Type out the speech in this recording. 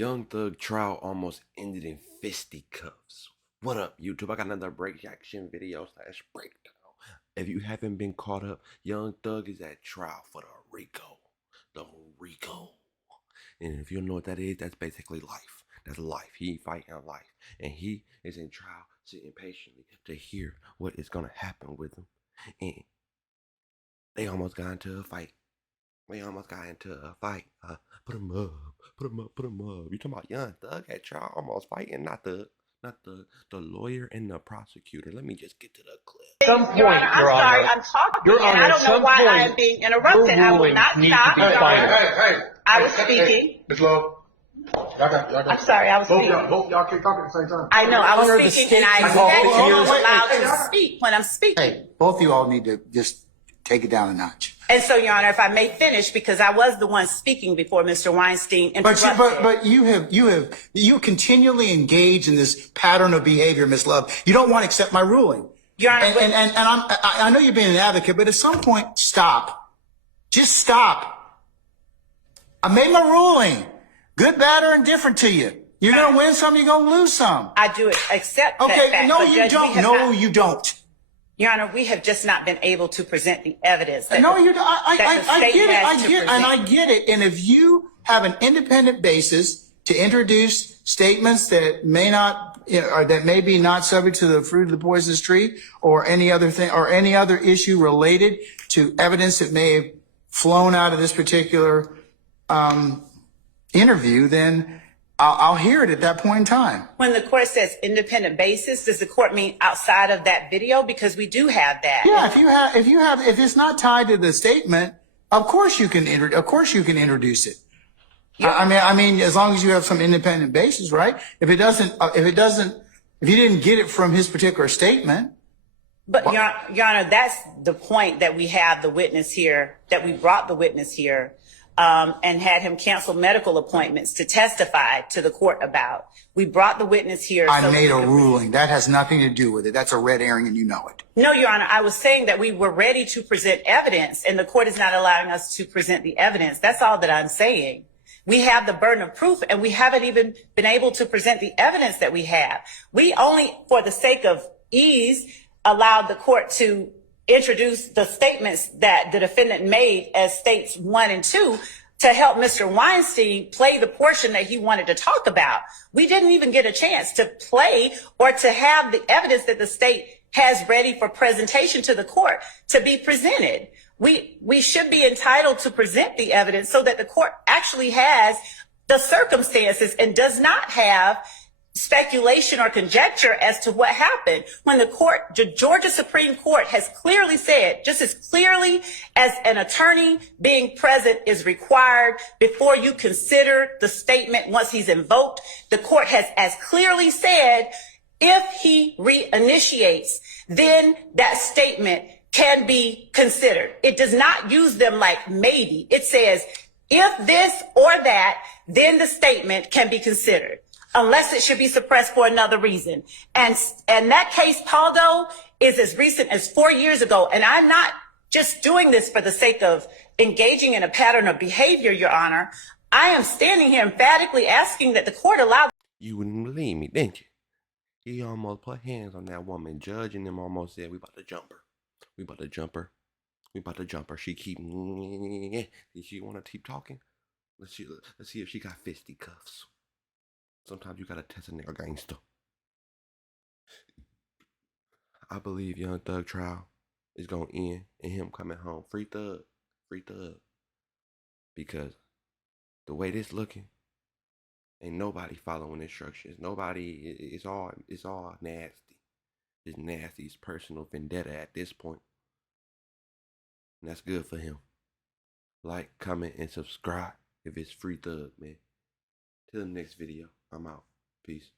Young Thug trial almost ended in fisticuffs. What up, YouTube? I got another reaction video / breakdown. If you haven't been caught up, Young Thug is at trial for the RICO. The RICO. And if you don't know what that is, that's basically life. That's life. He fighting life. And he is in trial, sitting patiently to hear what is going to happen with him. And they almost got into a fight. Put him up, put him up. You talking about Young Thug at trial almost fighting, not the lawyer and the prosecutor. Let me just get to the clip. Some point, Your Honor, I'm talking, Your Honor, and I don't know why I am being interrupted. I will not stop. I was speaking. Ms. Love, I'm sorry, I was speaking. Both y'all can't talk at the same time. I know, I was speaking, and I expect you to allow to speak when I'm speaking. Hey, both of you all need to just take it down a notch. And so, Your Honor, if I may finish, because I was the one speaking before Mr. Weinstein interrupted. But you continually engage in this pattern of behavior, Ms. Love. You don't want to accept my ruling. Your Honor, and I know you're being an advocate, but at some point, stop. Just stop. I made my ruling. Good, bad, or indifferent to you. You're going to win some, you're going to lose some. I do accept that Okay, fact, no, you don't. No, you don't. Your Honor, we have just not been able to present the evidence. No, you don't. I get it. And if you have an independent basis to introduce statements that may not, or that may be not subject to the fruit of the poisonous tree, or any other thing, or any other issue related to evidence that may have flown out of this particular interview, then I'll hear it at that point in time. When the court says independent basis, does the court mean outside of that video? Because we do have that. Yeah, if it's not tied to the statement, of course you can introduce it. Yeah. I mean, as long as you have some independent basis, right? If you didn't get it from his particular statement. But Your Honor, that's the point, that we have the witness here, that we brought the witness here. And had him cancel medical appointments to testify to the court about. We brought the witness here. I made a ruling. That has nothing to do with it. That's a red herring and you know it. No, Your Honor, I was saying that we were ready to present evidence and the court is not allowing us to present the evidence. That's all that I'm saying. We have the burden of proof and we haven't even been able to present the evidence that we have. We only, for the sake of ease, allowed the court to introduce the statements that the defendant made as states 1 and 2 to help Mr. Weinstein play the portion that he wanted to talk about. We didn't even get a chance to play or to have the evidence that the state has ready for presentation to the court to be presented. We should be entitled to present the evidence so that the court actually has the circumstances and does not have speculation or conjecture as to what happened when the Georgia Supreme Court has clearly said, just as clearly as an attorney being present is required before you consider the statement once he's invoked, the court has as clearly said, if he reinitiates, then that statement can be considered. It does not use them like maybe. It says, if this or that, then the statement can be considered, unless it should be suppressed for another reason. And that case, Paldo, is as recent as 4 years ago. And I'm not just doing this for the sake of engaging in a pattern of behavior, Your Honor. I am standing here emphatically asking that the court allow. You wouldn't believe me, didn't you? He almost put hands on that woman. Judge and them almost said, we about to jump her. We about to jump her. We about to jump her. She keep, did she want to keep talking? Let's see if she got fisticuffs. Sometimes you gotta test a nigga gangster. I believe Young Thug trial is gonna end in him coming home. Free Thug. Free Thug. Because the way this looking, ain't nobody following instructions. Nobody, it's all nasty. It's nasty. It's personal vendetta at this point. And that's good for him. Like, comment, and subscribe if it's Free Thug, man. Till the next video, I'm out. Peace.